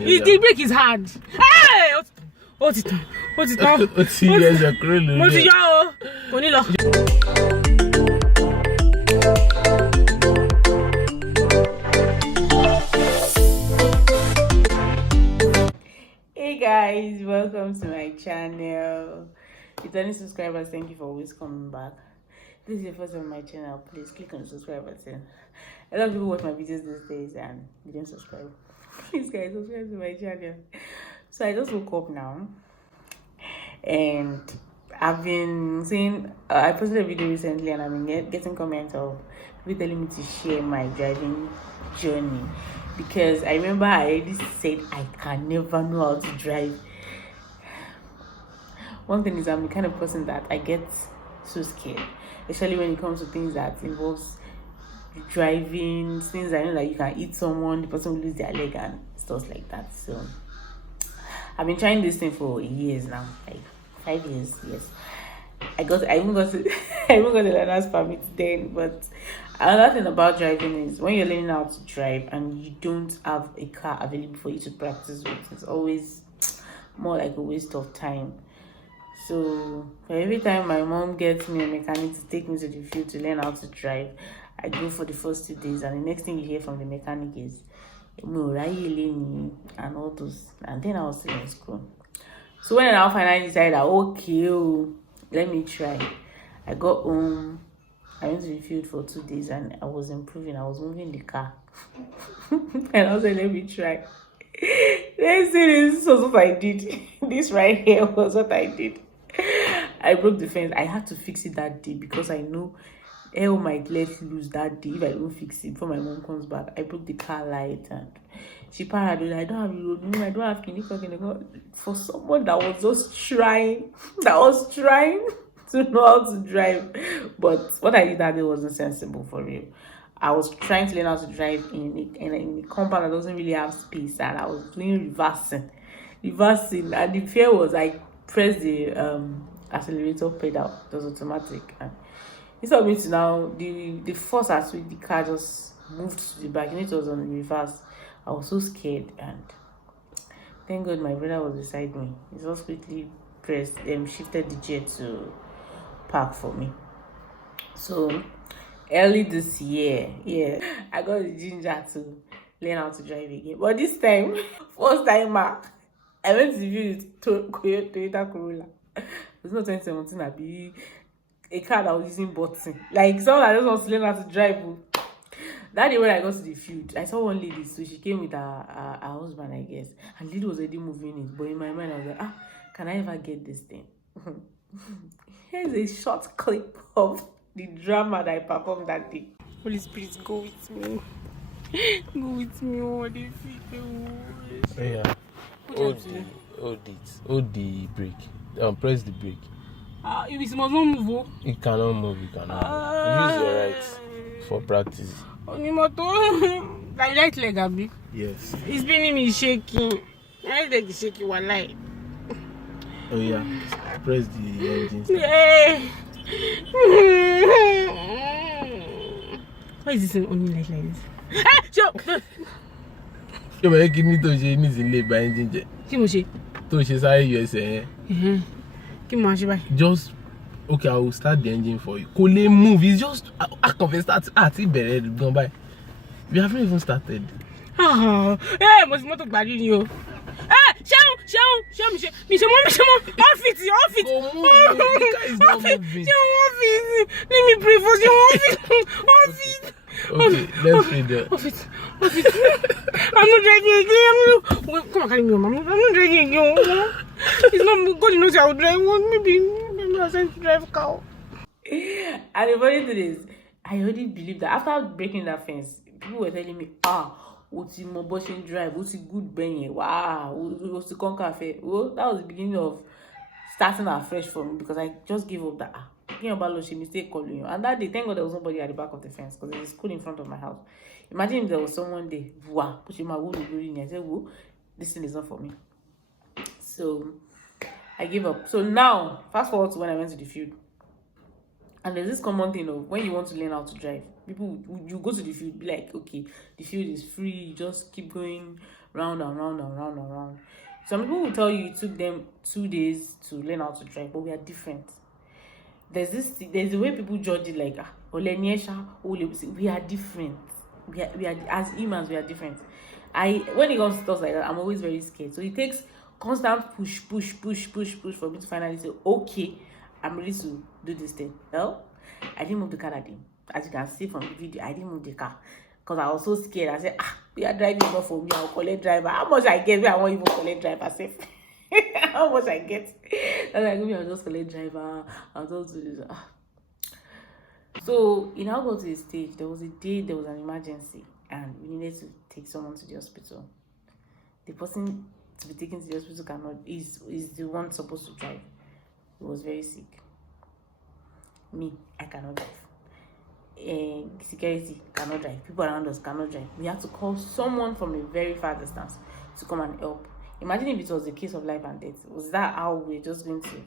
The break is hard. Hey! What's it now? What's it now? What's it? What's it? Yo! Konilo. Hey guys, welcome to my channel. Returning subscribers, thank you for always coming back. If this is your first time on my channel, please click on the subscribe button. A lot of people watch my videos these days and they don't subscribe. Please guys, subscribe to my channel. So I just woke up now and I've been seeing I posted a video recently and I've been getting comments of people telling me to share my driving journey, because I remember I already said I can never know how to drive. One thing is, I'm the kind of person that I get so scared, especially when it comes to things that involves driving, things I know that you can hit someone, the person will lose their leg and stuff like that. So I've been trying this thing for years now, like 5 years. Yes, I even got to I even got the learner's permit then. But another thing about driving is when you're learning how to drive and you don't have a car available for you to practice with, it's always more like a waste of time. So every time my mom gets me a mechanic to take me to the field to learn how to drive, I go for the first 2 days, and the next thing you hear from the mechanic is and all those. And then I was still in school. So when I now finally decided that okay, let me try, I got home, I went to the field for 2 days and I was improving. I was moving the car. And I was like, let me try. Let's see, this was what I did. This right here was what I did. I broke the fence. I had to fix it that day because I know hell might let loose that day if I don't fix it before my mom comes back. I broke the car light and she paranoid. I don't have road, I don't have clinical. For someone that was just trying, to know how to drive. But what I did that day wasn't sensible, for real. I was trying to learn how to drive in a compound that doesn't really have space, and I was doing reversing, and the fear was I pressed the accelerator pedal. It was automatic, and instead of me to now the force at which the car just moved to the back, and it was on the reverse. I was so scared, and thank God my brother was beside me. He just quickly shifted the gear to park for me. So early this year, I got the ginger to learn how to drive again. But this time, first time I went to view Toyota Corolla. It's not 2017, I'll be a car that was using button. Like someone that just wants to learn how to drive. That day when I got to the field, I saw one lady, so she came with her husband, I guess. And the lady was already moving it. But in my mind, I was like, can I ever get this thing? Here's a short clip of the drama that I performed that day. Holy Spirit, go with me. Go with me, all the people. Yeah. Hold the brake. Press the brake. It must not move. It cannot move. Use your right for practice. My right leg, Abi. Yes. It's been me shaking. My leg is shaking one night. Oh yeah. Press the engine. Yeah. Why is this only like this? Stop! You may need to change the by engine. Kimoshi. To say USA. Just okay, I will start the engine for you. Kole move. It's just I can start at it gone by. We haven't even started. Hey, must not bad you. Show me. Off it. Let me pray for you. Off it. Okay, let's read it. Off it. I'm not driving again. Come on, carry me, Mom. I'm not driving again. It's not God knows how to drive. Maybe I sent to drive a car. And the funny thing is, I already believe that after breaking that fence, people were telling me, what's in my bushing drive? What's a good benny? Wow, what's the cafe? Well, that was the beginning of starting afresh for me, because I just gave up that. She mistake calling you. And that day, thank God there was nobody at the back of the fence, because there's a school in front of my house. Imagine if there was someone there. I said, this thing is not for me. So I gave up. So now, fast forward to when I went to the field. And there's this common thing of when you want to learn how to drive, people, you go to the field, be like, okay, the field is free, you just keep going round and round and round and round. Some people will tell you it took them 2 days to learn how to drive, but we are different. There's the way people judge it, like we are different. We are as humans, we are different. When it comes to stuff like that, I'm always very scared. So it takes constant push for me to finally say, okay, I'm ready to do this thing. Well, I didn't move the car that day. As you can see from the video, I didn't move the car because I was so scared. I said, we are driving enough for me. I'll collect driver. How much I get? I won't even collect driver safe. How much I get? And like, maybe I'll just collect driver. I'll just do this. So it now got to a stage. There was a day there was an emergency, and we needed to take someone to the hospital. The person to be taken to the hospital is the one supposed to drive. He was very sick. Me, I cannot drive. Security cannot drive. People around us cannot drive. We had to call someone from a very far distance to come and help. Imagine if it was a case of life and death. Was that how we're just going to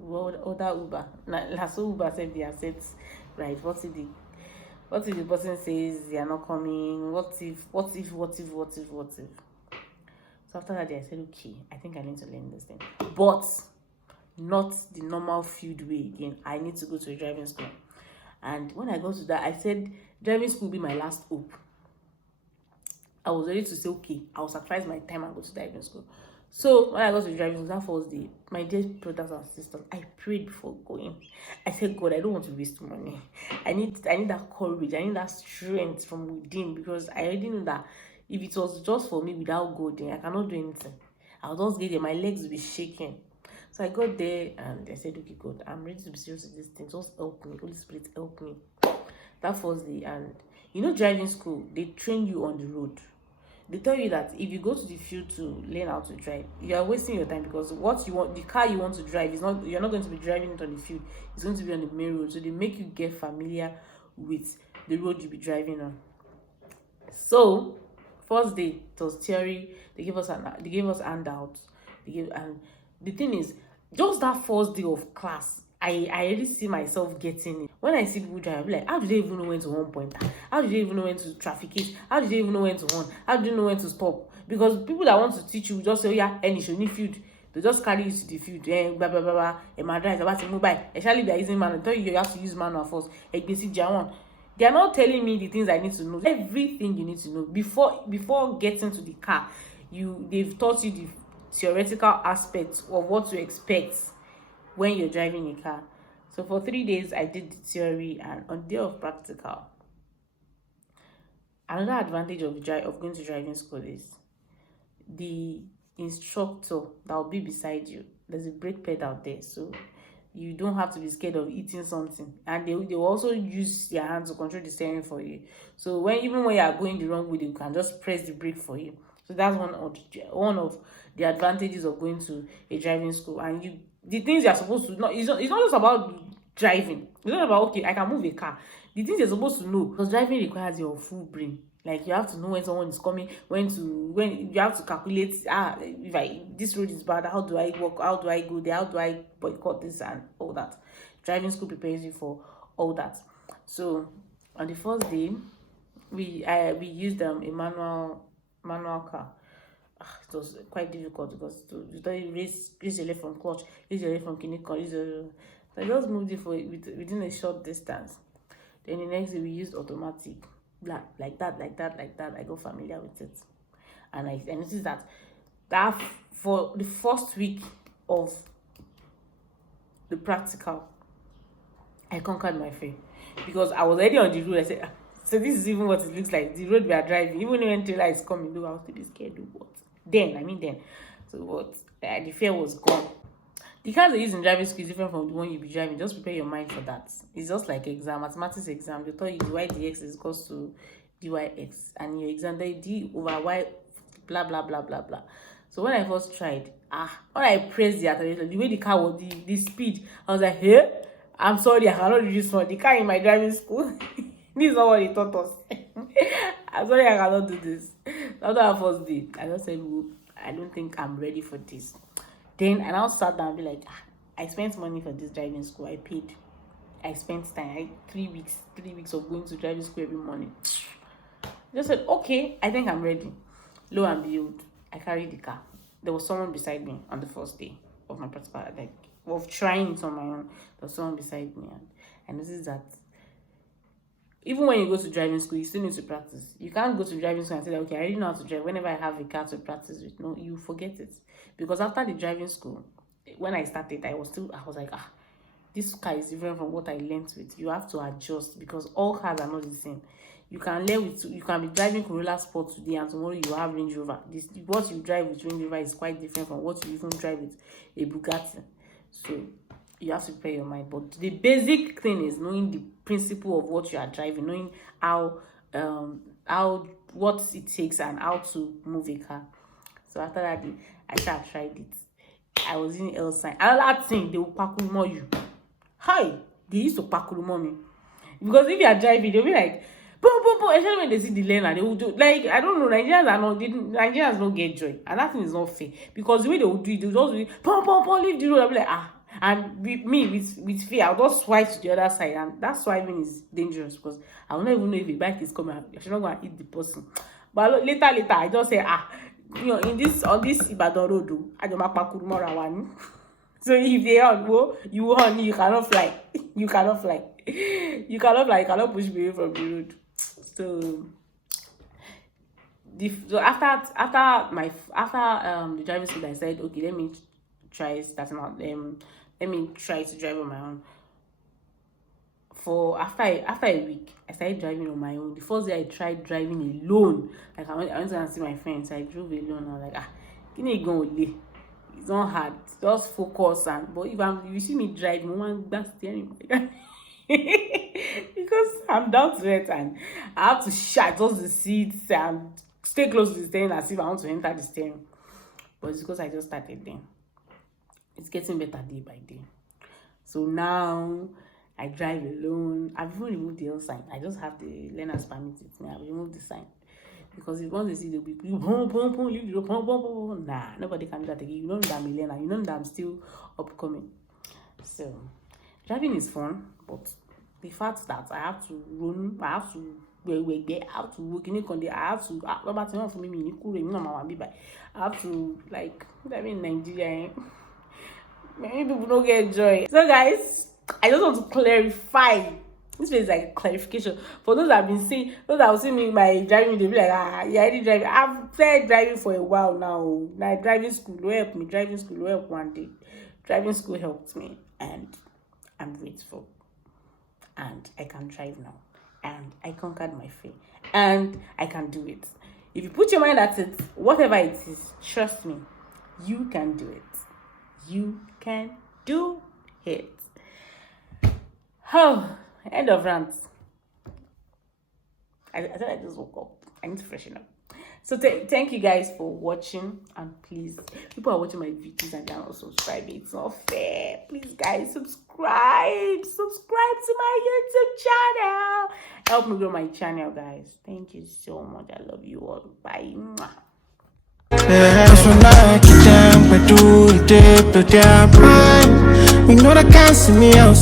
order Uber? So Uber said the assets, right? What if the person says they are not coming? What if? So after that day, I said, okay, I think I need to learn this thing, but not the normal field way again. I need to go to a driving school. And when I got to that, I said driving school will be my last hope. I was ready to say, okay, I'll sacrifice my time and go to driving school. So when I got to driving school that first day, my dear brothers and sisters, I prayed before going. I said, God, I don't want to waste money. I need that courage. I need that strength from within, because I already know that if it was just for me without God, then I cannot do anything. I'll just get there. My legs will be shaking. So I got there and I said, okay, God, I'm ready to be serious with this thing. Just help me. Holy Spirit, help me. That first day, and driving school, they train you on the road. They tell you that if you go to the field to learn how to drive, you are wasting your time, because the car you want to drive you're not going to be driving it on the field. It's going to be on the main road. So they make you get familiar with the road you'll be driving on. So first day it was theory. They gave us handouts. And the thing is, just that first day of class, I already see myself getting it. When I see people drive, I'll be like, how do they even know when to one pointer? How do they even know when to trafficate? How do they even know when to horn? How do they know when to stop? Because people that want to teach you just say, oh yeah, any should need field. They just carry you to the field. Blah blah blah blah. My drive is about to mobile. Especially if they're using manual. They tell you have to use manual first. They are not telling me the things I need to know. Everything you need to know before getting to the car. They've taught you the theoretical aspects of what to expect when you're driving a car. So for 3 days I did the theory, and on the day of practical, another advantage of going to driving school is the instructor that will be beside you. There's a brake pedal there, so you don't have to be scared of eating something, and they will also use their hands to control the steering for you. So even when you are going the wrong way, they can just press the brake for you. So that's one of the advantages of going to a driving school. And the things you're supposed to know, it's not just about driving. It's not about, okay, I can move a car. The things you're supposed to know, because driving requires your full brain. Like, you have to know when someone is coming, when you have to calculate, if this road is bad, how do I walk, how do I go there, how do I boycott this, and all that. Driving school prepares you for all that. So on the first day, we used a manual car. It was quite difficult, because to raise your leg from clutch, raise your leg from kinetic. So I just moved it within a short distance. Then the next day we used automatic, like that. I got familiar with it, and I noticed that for the first week of the practical, I conquered my fear, because I was already on the road. I said, so this is even what it looks like, the road we are driving. Even when trailer is coming, I was to be scared. What? Then. So what? The fear was gone. The cars they use in driving school is different from the one you'll be driving. Just prepare your mind for that. It's just like mathematics exam. They tell you dy dx is equals to dyx, and your exam they d over y, blah blah blah blah blah. So when I first tried, when I pressed the accelerator, the way the car was, the speed, I was like, hey, I'm sorry, I cannot do this one. The car in my driving school, this is not what they taught us. I'm sorry, I cannot do this. After our first day, I just said, I don't think I'm ready for this. Then I now sat down and be like, I spent money for this driving school. I paid. I spent time. 3 weeks of going to driving school every morning. Just said, okay, I think I'm ready. Lo and behold, I carried the car. There was someone beside me on the first day of my practical, like of trying it on my own. There was someone beside me, and I noticed that even when you go to driving school, you still need to practice. You can't go to driving school and say, okay, I already know how to drive. Whenever I have a car to practice with, no, you forget it. Because after the driving school, when I started, I was like, this car is different from what I learned with. You have to adjust because all cars are not the same. You can you can be driving Corolla Sport today and tomorrow you have Range Rover. What you drive with Range Rover is quite different from what you even drive with a Bugatti. So you have to prepare your mind. But the basic thing is knowing the principle of what you are driving, knowing how what it takes and how to move a car. So after that day, I tried it. I was in L sign. Another thing, they will pakulmo you. Hi, they used to pakulmo me. Because if you are driving, they'll be like, boom, boom, boom. Especially when they see the lane, they will do, like, I don't know, Nigerians don't get joy. And that thing is not fair. Because the way they will do it, they will just do, boom, boom, boom, leave the road. I'll be like, And with fear, I'll just swipe to the other side. And that swiping is dangerous because I will not even know if a bike is coming. I should not go and hit the person. But later, I just say, on this Ibadan road, I don't know. So if they on, you on, you cannot fly. You cannot fly. You cannot push me away from the road. So after the driving school, I said, okay, let me try starting out. Let me try to drive on my own. For after a week, I started driving on my own. The first day I tried driving alone. Like I went to see my friends. I drove alone. I was like, can you go? It's not hard. Just focus but if you see me drive, no one that's steering because I'm down to it and I have to adjust the seats and stay close to the steering as if I want to enter the steering. But it's because I just started then. It's getting better day by day. So now I drive alone. I've even removed the L sign. I just have the learner's permit with me. I've removed the sign. Because if once they see, they'll be leave the road, nah, nobody can do that again. You know that I'm a learner. You know that I'm still upcoming. So driving is fun, but the fact that I have to run, I have to work in a I have to I have to like in Nigeria. Many people don't get joy. So guys, I just want to clarify. This is like a clarification for those that have been seeing, those that will see me my driving, they'll be like, yeah, I did driving. I've started driving for a while now. Like driving school will help me. Driving school will help one day. Driving school helped me, and I'm grateful. And I can drive now, and I conquered my fear, and I can do it. If you put your mind at it, whatever it is, trust me, you can do it. You can do it. Oh. End of rant. I thought I just woke up. I need to freshen up. So thank you guys for watching, and please, people are watching my videos and they're not subscribing. It's not fair. Please, guys, subscribe to my YouTube channel. Help me grow my channel, guys. Thank you so much. I love you all. Bye. We know that can't see me out.